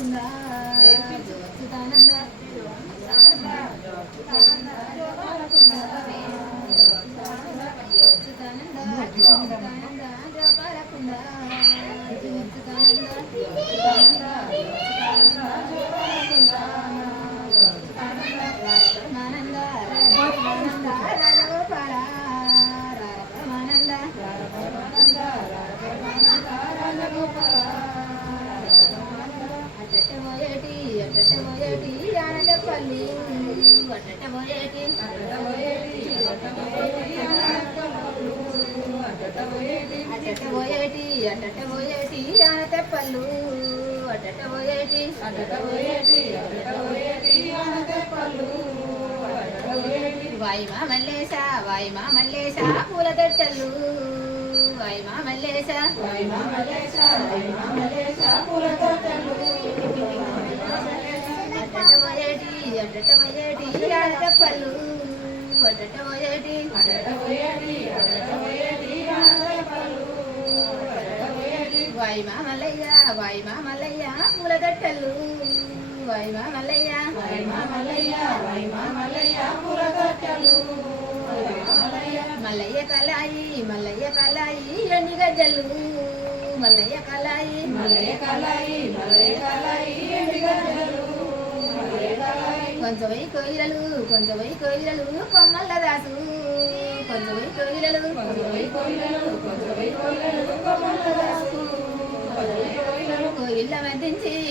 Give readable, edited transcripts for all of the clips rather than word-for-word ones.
పాలకుండా జోచుతానంద పల్లి వడ్డట పోయేటి అడ్డట పోయేటి ఆనత పళ్ళు అడ్డట పోయేటి వాయిమా మల్లేశ పూల తొట్టెలు వాయిమా మల్లేశ పూల తొట్టెలు అడ్డట పోయేటి ఆనత పళ్ళు అడ్డట పోయేటి వాయిమా మల్లయ్య పూల తొట్టెలు వాయిమా మల్లయ్య పూల తొట్టెలు మల్లయ్య కలాయి ఎండి గజ్జలు మల్లయ్య కలాయి ఎండి గజ్జలు కొంచెమై కోయిలలు కొమ్మల్ల దాసు కొంచెమై కోయిలలు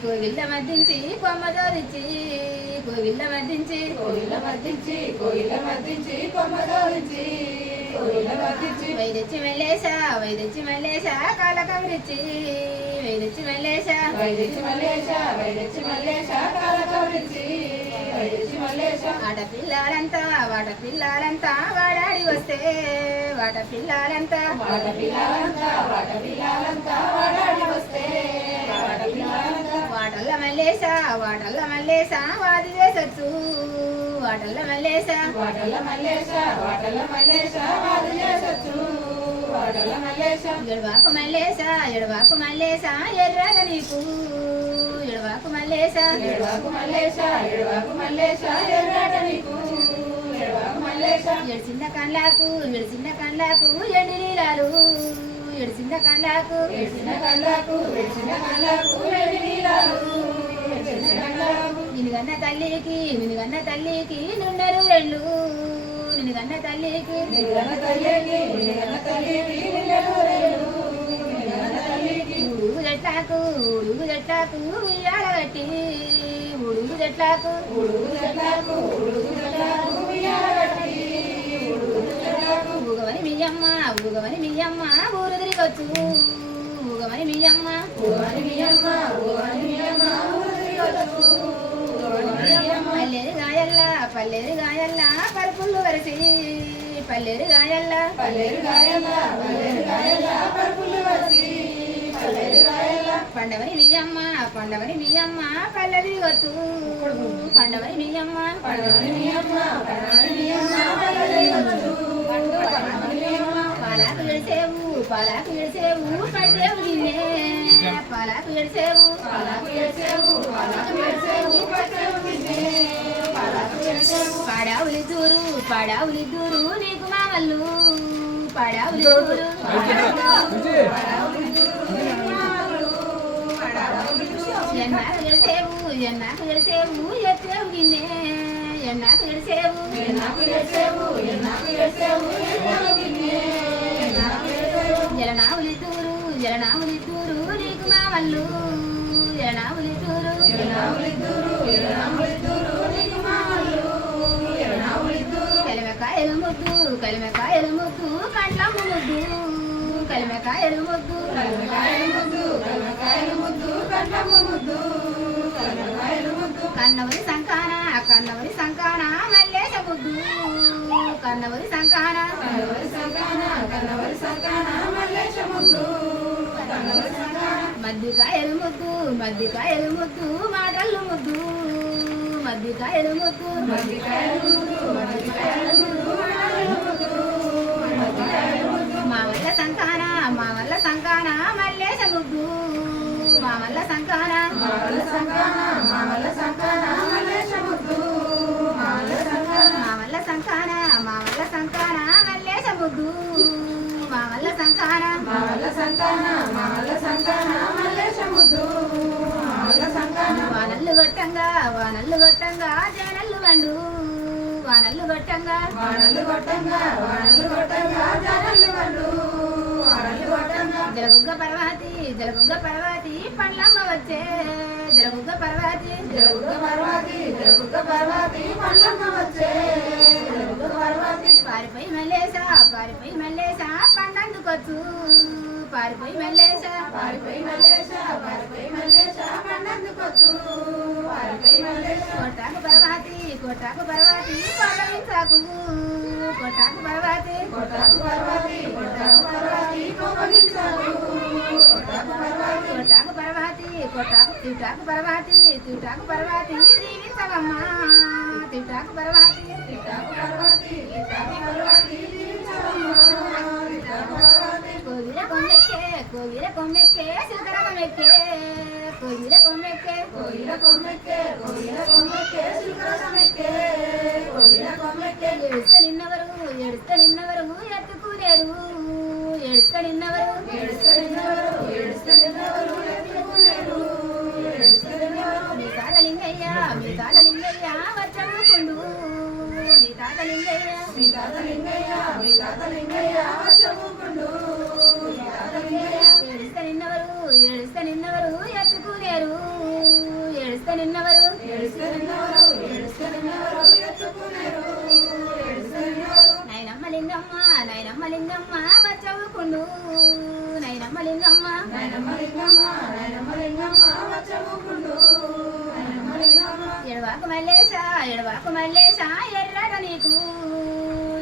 కోయిల్ల మద్దించి కొమ్మ జోడించి కోయిల్ల మద్దించి కొమ్మ జోడించి వైదెచ్చి మల్లేశ కాల కవిరిచ్చి వైదెచ్చి మల్లేశ కాల కవిరిచ్చి ఆడపిల్లాలంతా వాడాడి వస్తే వాడపిల్లాలంతా వాడాడి వస్తే వాటల్ల మల్లేశ వాది చేసొచ్చు వాటల్ల మల్లేశ వాది చేసొచ్చు ఎడవాకు మల్లేశ ఎర్రగ నీకు ఎడవాకు మల్లేశ ఎర్రగ నీకు ఎడిసిన కళ్ళకు ఎండి నీలాలు ఎడిసిన కళ్ళకు ఎండి నీలాలు నిన్నుగన్న తల్లికి నుండరు ఎళ్ళు నిన్నుగన్న తల్లికి ఉడుగు జట్లకు ఉయ్యాల కట్టి ఉడుగు జట్లకు ఊగవని మీయమ్మ ఊరు తిరిగొచ్చు ఊగవని మీయమ్మ పల్లేరు గాయల్లా పరుపుళ్ళు వరసి పల్లేరు గాయల్లా పండవని మీయమ్మ పల్లెది వచ్చు పండవని మీయమ్మ పాలాకు ఎడిసేవు పట్టేవు నిన్నే పాలాకు ఎడిసేవు పాడావులిద్దూరు నీకు మామల్లు పాడావులిద్దూరు ఎన్నాకు ఎడిసేవు ఎత్తేవు గిన్నె ఎన్నాకు ఎడిసేవు జలనావులిద్దూరు నీకు మామల్లు జలనావులిద్దూరు కలిమెకాయలు ముద్దు కండ్లమ్మ ముద్దు కన్నవరి సంకాన మల్లేశ ముద్దు కన్నవరి సంకాన మద్దికాయలు ముద్దు మాటలు ముద్దు మద్దికాయలు ముద్దు మా వల్ల సంకాన మల్లేశ ముద్దు మా వల్ల సంకాన మామల సంకాన మామల సంకాన మల్లేశ ముద్దు మామల సంకాన మామల్ల సంకాన మామల్ల సంకాన మల్లేశ ముద్దు మామల్ల సంకాన మామల సంకాన మామల సంకాన మల్లేశ ముద్దు మామల సంకాన వానల్లు గొట్టంగా వానల్లు గొట్టంగా జనల్లు వండు వానల్లు గొట్టంగా వానలు కొట్టంగా వానలు కొట్టంగా జనలు వండు వానలు కొట్టంగా జలబుగ్గ పర్వతి జలబుగ్గ పర్వతి పండ్లమ్మ వచ్చే జలబుగ్గ పర్వతి జరుగుగ పర్వతి పల్లమ్మ వచ్చే జరుగుగ పర్వతి పారిపోయి మల్లేసా పారిపోయి మల్లేసా పండందుకొచ్చు పారిపోయి మల్లేసా పారిపోయి మల్లేశ పండందుకొచ్చు పారిపోయి మల్లేశ కోటాకు పర్వతి కోటాకు పర్వతి పల్లవించాకు కోటాకు పర్వతి కొట్టాకు పర్వతి కోపగించాడు కొట్టాకు పర్వతి కోటాకు పర్వతి కోటాకు తిటాకు పర్వతి తిటాకు పర్వతి దీవించవమ్మా తిటాకు పర్వతి ఇట్టాకు పర్వతి జీవించవమ్మా ఇట్టాకు పర్వతి కోవిల కొమ్మెక్కే కోవిల కొమ్మెక్కే శిల్కరకమెక్కే కోవిల కొమ్మెక్కే కోయిల కొమ్మెక్కే శిఖరసమెక్కే కోయిల కొమ్మెక్కే ఏడుస్త నిన్నవరు ఎత్తుకులేరు ఏడుస్త నిన్నవరు ఏడుస్తే నిన్నవరు ఎత్తుకులేరు ఏడుస్తే నిన్నవరు మీ తాతలింగయ్య వచ్చముకుండు మీ తాతలింగయ్య మీ తాత లింగయ్య వచ్చముకుండు మీ తాత లింగయ్య ఏడుస్త నిన్నవరు ఎత్తుకులేరు ఏడుస్త నిన్నవరు ఏడుస్తే నిన్నవరు ఎత్తుకులేరు ఏడుస్తే నిన్నవరు నైనమ్మ లింగమ్మ వచ్చవుకుండు నైనమ్మ లింగమ్మ నాయనమ్మ లింగమ్మ వచ్చముకుండు నాయనమ్మ లింగమ్మ ఎడవాకు మల్లేశ ఎర్రగ నీకు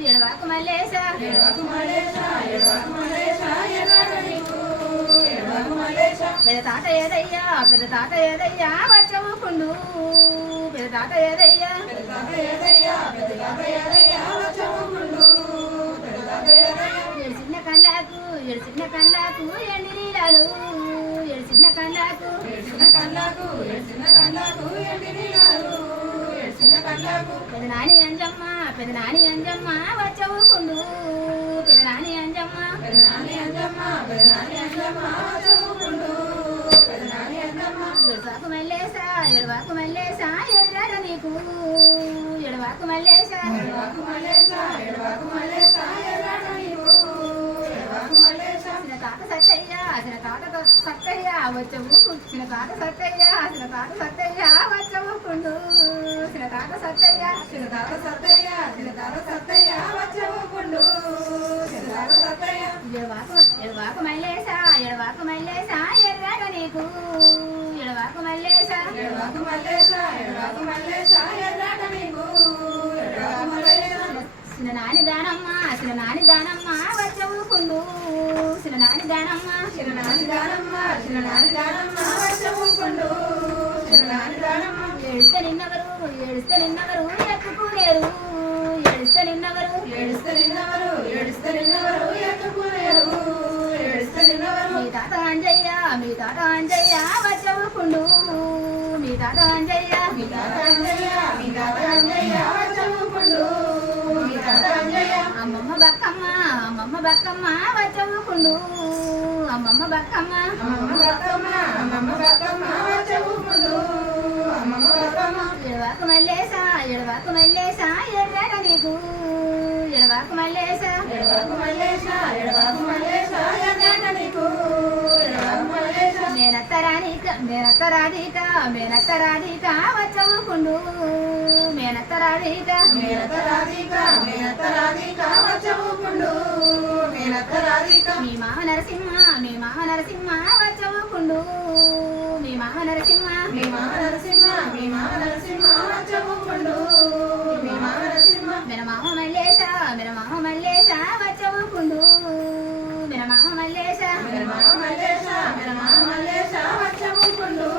ఎడవాకు మల్లేశ ఎడవకు మల్లేశ ఎర్రగ నీకు ఎడవకు మల్లేశ పెద్ద తాత ఏదయ్యా వచ్చవుకుండు పెద్ద తాత ఏదయ్యా పెద్దతాత ఏదయ్యా వచ్చముకుండు పెద్దతాత ఏదయ్యా ఎడిసిన కళ్ళకు ఎండి నీలాలు ఎడిసిన కళ్ళకు ఏడ్చిన కళ్ళకు ఎండి నీలాలు ఏడ్చిన కళ్ళకు పెద్ద నాని అంజమ్మ వచ్చవుకుండు పెద్ద నాని అంజమ్మ పెదనాని అంజమ్మ వచ్చముకుండు పెదనాని అంజమ్మ ఎడవాకు మల్లేశ ఎర్రగ నీకు ఎడవాకు మల్లేశ ఎడవకు మల్లేశ ఎర్రగ నీకు ఎడవకు మల్లేశ చిన్న తాత సత్తయ్య వచ్చవుకు చిన్న తాత సత్తయ్య వచ్చవుకుండు చిన్న తాత సత్తయ్య చిన్నతాత సత్తయ్య వచ్చముకుండు చిన్నతాత సత్తయ్య ఎడవాకు మల్లేశ ఎర్రగ నీకు ఎడవాకు మల్లేశ ఎడవకు మల్లేశ ఎర్రగ నీకు ఎడవకు మల్లేశ చిన్న నాని దానమ్మ వచ్చవుకుండు చిన్న నాని దానమ్మ చిన్ననాని దానమ్మ వచ్చముకుండు చిన్ననాని దానమ్మ ఏడుస్తే నిన్నవరు ఎత్తుకులేరు ఏడుస్తే నిన్నవరు ఏడుస్తే నిన్నవరు ఎత్తుకులేరు ఏడుస్తే నిన్నవరు మీ తాత అంజయ్య వచ్చవుకుండు మీ తాత అంజయ్య మీ తాత అంజయ్య వచ్చముకుండు మీ తాత అంజయ్య అమ్మమ్మ బక్కమ్మ వచ్చవుకుండు అమ్మమ్మ బక్కమ్మ అమ్మమ్మ బతుకమ్మ వచ్చముకుండు అమ్మమ్మ బతుకమ్మ ఎడవాకు మల్లేశ ఎర్రగ నీకు ఎడవాకు మల్లేశ ఎడవకు మల్లేశ ఎర్రగ నీకు ఎడవకు మల్లేశ మేనత్త రాధిక వచ్చవుకుండు మేనత్త రాధిక మేనత్త రాధిక వచ్చముకుండు మేనత్త రాధిక మీ మామ నరసింహ వచ్చవుకుండు మీ మామ నరసింహ మీ మామ నరసింహ వచ్చముకుండు మీ మామ నరసింహ మేనమామ మల్లేశ వచ్చవుకుండు మేనమామ మల్లేశ మామ మల్లేశ వచ్చముకుండు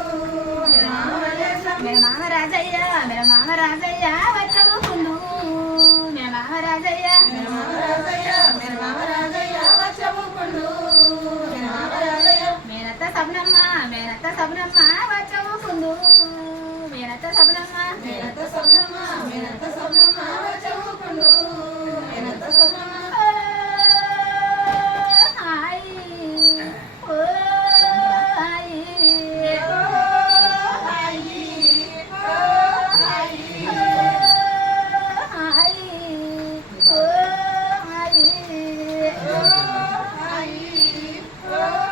మామ మల్లేశ మేనమామ రాజయ్య వచ్చవుకుండు మేనమామ రాజయ్య మామ రాజయ్య వచ్చముకుండు మామ రాజయ్య మేనత్త సబ్నమ్మ వచ్చవుకుండు ముందు మేనత్త సబనమ్మ మేనత్త సొన్నమ్మ మేనత్త సొన్నమ్మ వచ్చుకుండు మేనత్త సొన్నమ్మ హాయ్ ఓ హాయ్ ఓ హాయి ఓ హాయి హాయ్ ఓ హాయ్ ఓ